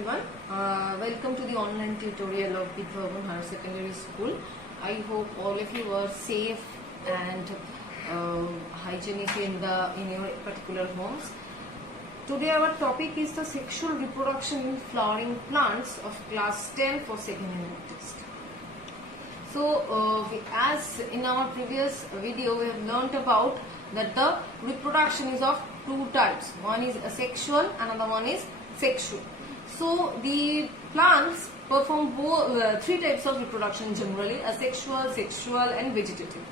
everyone. Welcome to the online tutorial of Vidya Urban Higher Secondary School. I hope all of you are safe and hygienic in your particular homes. Today our topic is the sexual reproduction in flowering plants of class 10 for second unit test. So as in our previous video we have learnt about that the reproduction is of two types. One is asexual, another one is sexual. So the plants perform three types of reproduction generally: asexual, sexual and vegetative.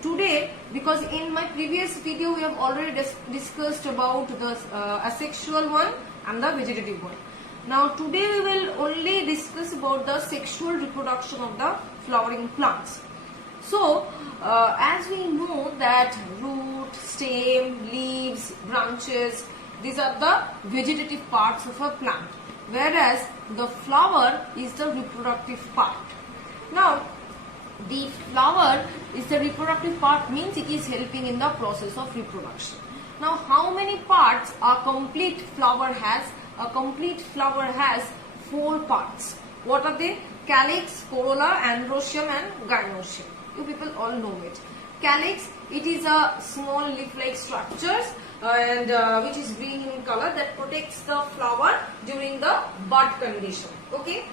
Today, because in my previous video we have already discussed about the asexual one and the vegetative one. Now today we will only discuss about the sexual reproduction of the flowering plants. So as we know that root, stem, leaves, branches, these are the vegetative parts of a plant, whereas the flower is the reproductive part. Now the flower is the reproductive part, means it is helping in the process of reproduction. Now how many parts a complete flower has? A complete flower has 4 parts. What are they? Calyx, corolla, androecium and gynoecium. You people all know it. Calyx, it is a small leaf-like structures and which is green in color, that protects the flower during the bud condition. Okay.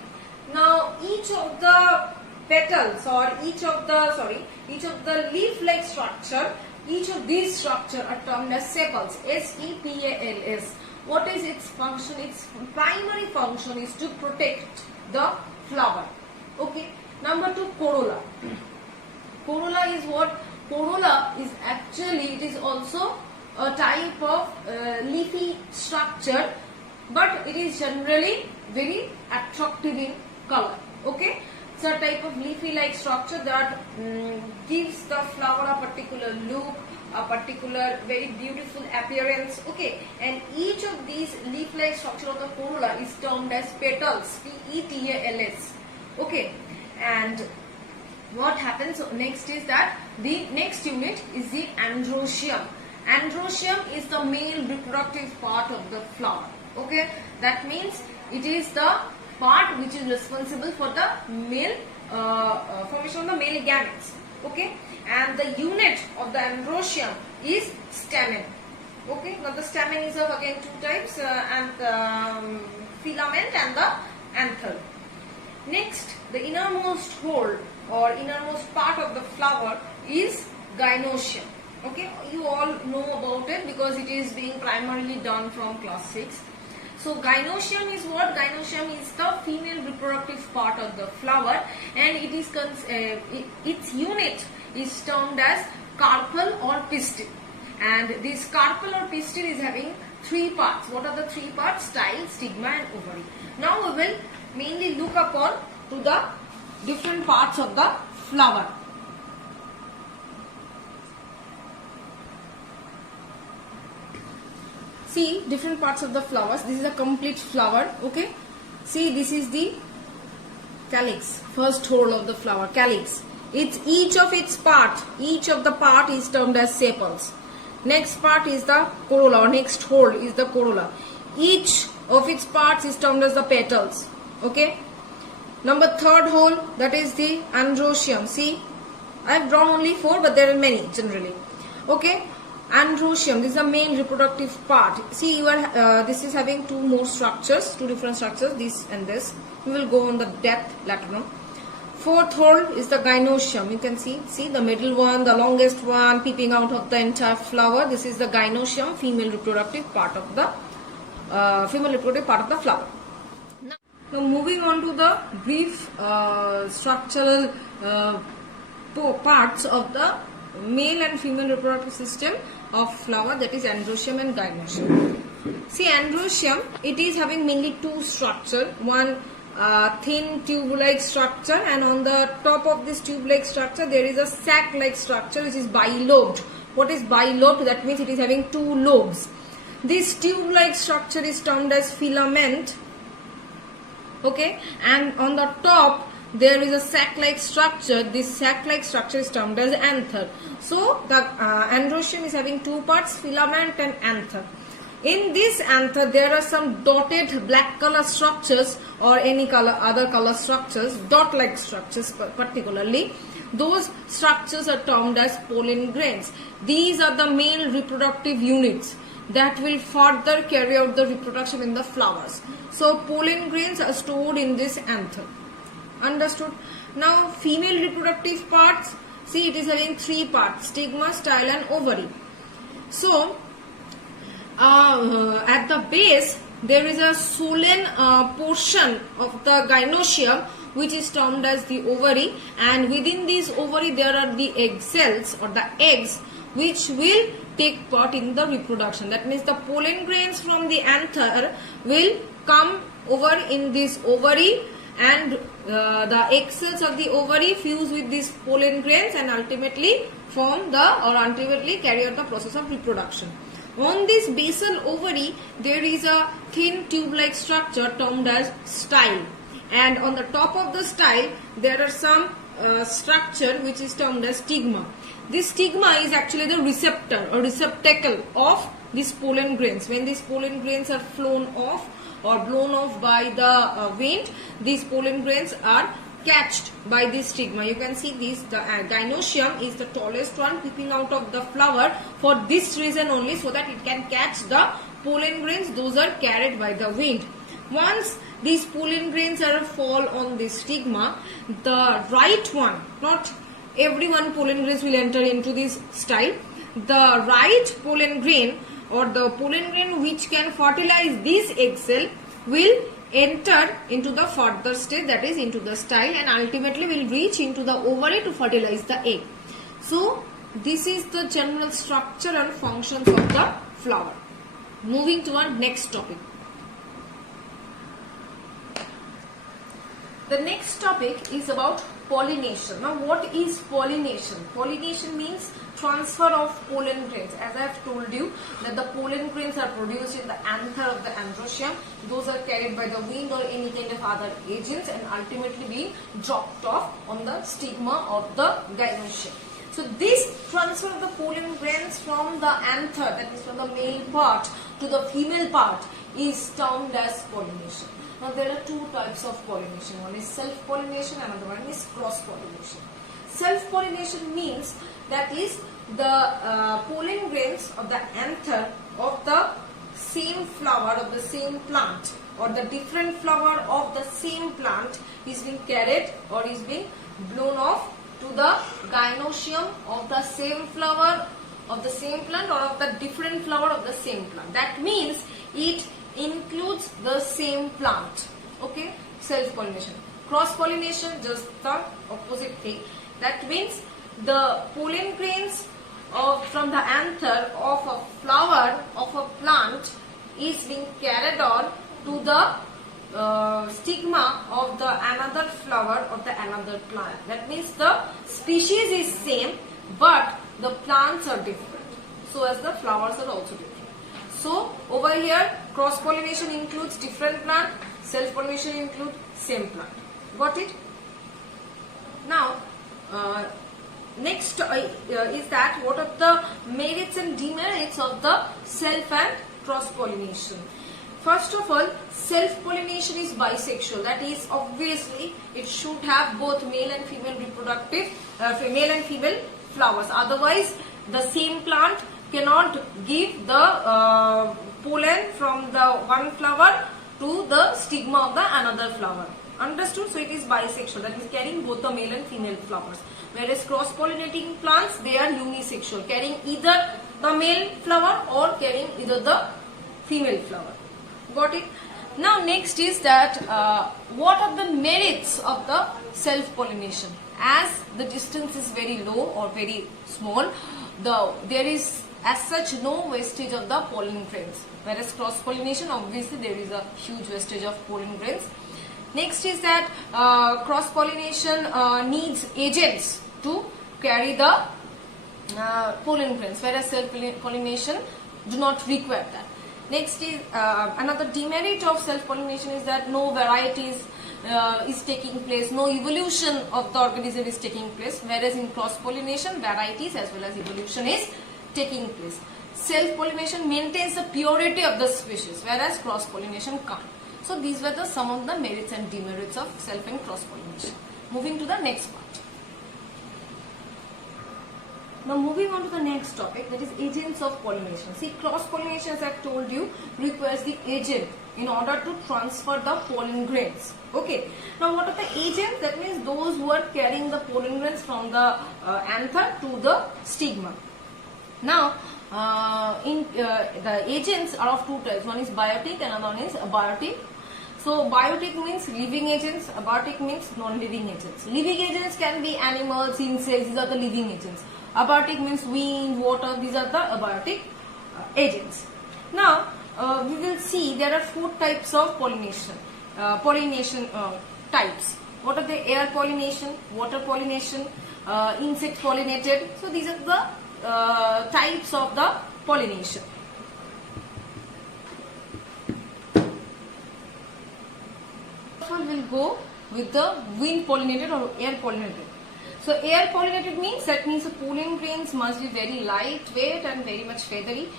Now each of the petals or each of the leaf-like structure, each of these structure are termed as sepals. S-E-P-A-L-S. What is its function? Its primary function is to protect the flower. Okay. Number 2, corolla. Corolla is what? Corolla is actually, it is also a type of leafy structure, but it is generally very attractive in color. Okay. It's a type of leafy-like structure that gives the flower a particular look, a particular very beautiful appearance. Okay, and each of these leaf-like structure of the corolla is termed as petals. P-E-T-A-L-S. Okay, and what happens next is that the next unit is the androecium. Androecium is the male reproductive part of the flower. Okay, that means it is the part which is responsible for the male formation of the male gametes. Okay, and the unit of the androecium is stamen. Okay, now the stamen is of again 2 types, filament and the anther. Next, the innermost hole or innermost part of the flower is gynoecium. Okay, you all know about it because it is being primarily done from class 6. So gynoecium is what? Gynoecium is the female reproductive part of the flower, and it is its unit is termed as carpel or pistil. And this carpel or pistil is having 3 parts. What are the 3 parts? Style, stigma and ovary. Now we will mainly look upon to the different parts of the flower. See different parts of the flowers. This is a complete flower. Okay. See, this is the calyx, first hole of the flower, calyx. It's each of the part is termed as sepals. Next part is the corolla, or next hole is the corolla. Each of its parts is termed as the petals. Okay. Number 3rd hole, that is the androecium. See, I have drawn only 4, but there are many generally. Okay. Androecium, this is the main reproductive part. See, you are this is having 2 more structures, 2 different structures, this and this. We will go on the depth later on. 4th hole is the gynoecium. You can see the middle one, the longest one, peeping out of the entire flower. This is the gynoecium, female reproductive part of the flower. Now moving on to the brief structural parts of the male and female reproductive system of flower, that is androecium and gynoecium. See, androecium, it is having mainly 2 structure. One thin tube-like structure, and on the top of this tube-like structure there is a sac-like structure which is bilobed. What is bilobed? That means it is having 2 lobes. This tube-like structure is termed as filament. Okay, and on the top there is a sac-like structure. This sac-like structure is termed as anther. So the androecium is having 2 parts, filament and anther. In this anther, there are some dotted black color structures or any color, other color structures, dot-like structures particularly. Those structures are termed as pollen grains. These are the male reproductive units that will further carry out the reproduction in the flowers. So pollen grains are stored in this anther. Understood? Now female reproductive parts, see it is having 3 parts: stigma, style and ovary. So at the base there is a swollen portion of the gynoecium, which is termed as the ovary, and within this ovary there are the egg cells or the eggs which will take part in the reproduction. That means the pollen grains from the anther will come over in this ovary, and the egg cells of the ovary fuse with these pollen grains and ultimately ultimately carry out the process of reproduction. On this basal ovary there is a thin tube-like structure termed as style, and on the top of the style there are some structure which is termed as stigma. This stigma is actually the receptor or receptacle of these pollen grains. When these pollen grains are flown off or blown off by the wind, these pollen grains are catched by this stigma. You can see this, the gynoecium is the tallest one peeping out of the flower for this reason only, so that it can catch the pollen grains. Those are carried by the wind. Once these pollen grains are fall on this stigma, the right one, not every one pollen grains will enter into this style. The right pollen grain or the pollen grain which can fertilize this egg cell will enter into the further stage, that is into the style, and ultimately will reach into the ovary to fertilize the egg. So this is the general structure and functions of the flower. Moving to our next topic. The next topic is about pollination. Now what is pollination? Pollination means transfer of pollen grains. As I have told you that the pollen grains are produced in the anther of the androecium. Those are carried by the wind or any kind of other agents and ultimately being dropped off on the stigma of the gynoecium. So this transfer of the pollen grains from the anther, that is from the male part to the female part, is termed as pollination. Now there are 2 types of pollination. One is self-pollination, another one is cross-pollination. Self-pollination means that is the pollen grains of the anther of the same flower of the same plant or the different flower of the same plant is being carried or is being blown off to the gynoecium of the same flower of the same plant or of the different flower of the same plant. That means it includes the same plant. Okay, self-pollination. Cross-pollination, just the opposite thing. That means the pollen grains from the anther of a flower of a plant is being carried on to the stigma of the another flower of the another plant. That means the species is same but the plants are different. So as the flowers are also different. So over here cross-pollination includes different plant, self-pollination includes same plant. Got it? Now next is that what are the merits and demerits of the self and cross-pollination. First of all, self-pollination is bisexual. That is, obviously it should have both male and female reproductive, male and female flowers. Otherwise the same plant cannot give the pollen from the one flower to the stigma of the another flower. Understood? So it is bisexual, that is carrying both the male and female flowers. Whereas cross-pollinating plants, they are unisexual, carrying either the male flower or carrying either the female flower. Got it? Now next is that what are the merits of the self-pollination? As the distance is very low or very small, there is as such no wastage of the pollen grains. Whereas cross-pollination, obviously there is a huge wastage of pollen grains. Next is that cross-pollination needs agents to carry the pollen grains, whereas self-pollination do not require that. Next is another demerit of self-pollination is that no varieties is taking place, no evolution of the organism is taking place, whereas in cross-pollination varieties as well as evolution is taking place. self-pollination maintains the purity of the species, whereas cross-pollination can't. So these were some of the merits and demerits of self and cross-pollination. Moving to the next part. Now moving on to the next topic, that is agents of pollination. See, cross-pollination, as I have told you, requires the agent in order to transfer the pollen grains. Okay. Now what are the agents? That means those who are carrying the pollen grains from the anther to the stigma. Now the agents are of two types. One is biotic and another one is abiotic. So biotic means living agents, abiotic means non-living agents. Living agents can be animals, insects, these are the living agents. Abiotic means wind, water, these are the abiotic agents. Now we will see there are four types of pollination types. What are the air pollination, water pollination, insect pollinated. So these are the types of the pollination. First we'll go with the wind pollinated or air pollinated. So air pollinated means, that means the pollen grains must be very lightweight and very much feathery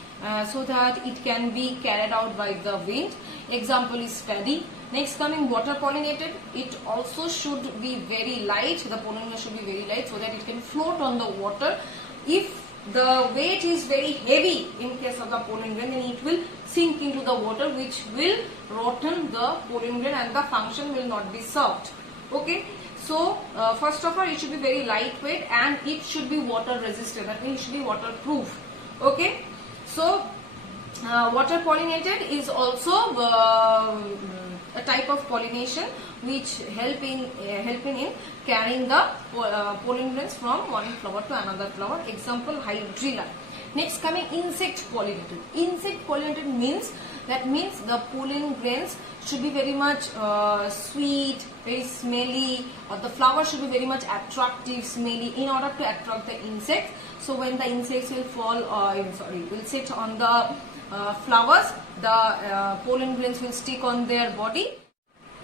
so that it can be carried out by the wind. Example is paddy. Next coming water pollinated, it also should be very light, the pollen grain should be very light so that it can float on the water. If the weight is very heavy in case of the pollen grain, then it will sink into the water, which will rotten the pollen grain and the function will not be served. Okay. So first of all, it should be very lightweight and it should be water resistant, that means it should be waterproof. Okay. So water pollinated is also a type of pollination which help in carrying the pollen grains from one flower to another flower. Example, hydrilla. Next coming insect pollinated. Insect pollinated means, that means the pollen grains should be very much sweet, very smelly, or the flower should be very much attractive, smelly, in order to attract the insects. So when the insects will fall, will sit on the flowers, the pollen grains will stick on their body.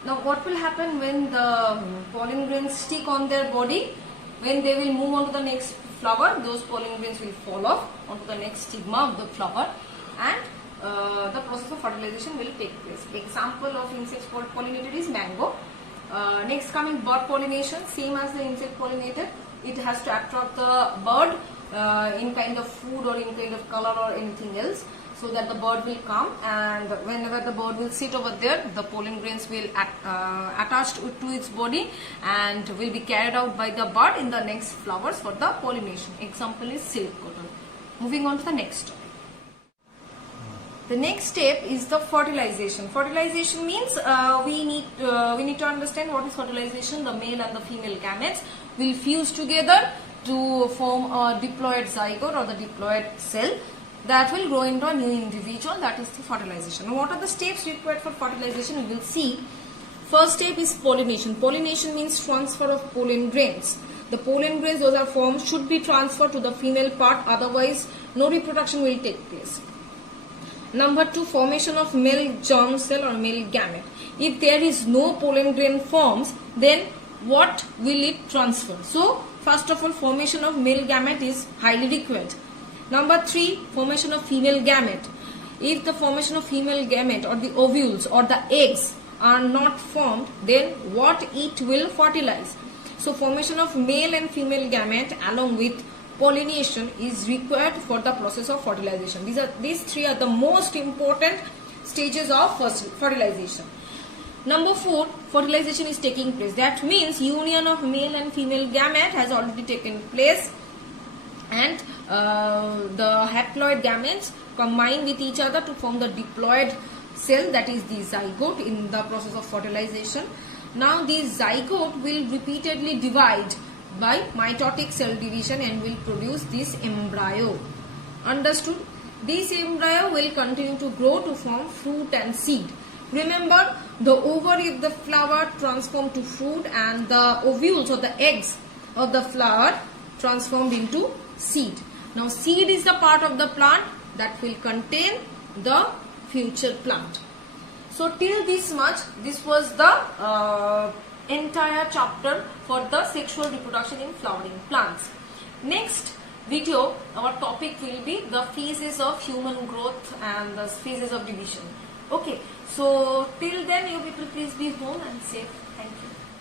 Now what will happen when the pollen grains stick on their body? When they will move on to the next flower, those pollen grains will fall off onto the next stigma of the flower, and the process of fertilization will take place. Example of insect pollinated is mango. Next coming bird pollination, same as the insect pollinated, it has to attract the bird in kind of food or in kind of color or anything else, so that the bird will come, and whenever the bird will sit over there, the pollen grains will attach to its body and will be carried out by the bird in the next flowers for the pollination. Example is silk cotton. Moving on to the next topic. The next step is the fertilization. Fertilization means we need to understand what is fertilization. The male and the female gametes will fuse together to form a diploid zygote or the diploid cell that will grow into a new individual. That is the fertilization. Now, what are the steps required for fertilization? We will see. First step is pollination. Pollination means transfer of pollen grains. The pollen grains those are formed should be transferred to the female part, otherwise no reproduction will take place. Number 2, formation of male germ cell or male gamete. If there is no pollen grain forms, then what will it transfer? So first of all, formation of male gamete is highly required. Number 3, formation of female gamete. If the formation of female gamete or the ovules or the eggs are not formed, then what it will fertilize? So formation of male and female gamete along with pollination is required for the process of fertilization. These three are the most important stages of fertilization. Number 4, fertilization is taking place. That means union of male and female gamete has already taken place, and the haploid gametes combine with each other to form the diploid cell, that is the zygote, in the process of fertilization. Now this zygote will repeatedly divide by mitotic cell division and will produce this embryo. Understood? This embryo will continue to grow to form fruit and seed. Remember, the ovary of the flower transform to fruit and the ovules or the eggs of the flower transformed into seed. Now seed is the part of the plant that will contain the future plant. So till this much, this was the entire chapter for the sexual reproduction in flowering plants. Next, video, our topic will be the phases of human growth and the phases of division. Okay, so till then you people please be home and safe. Thank you.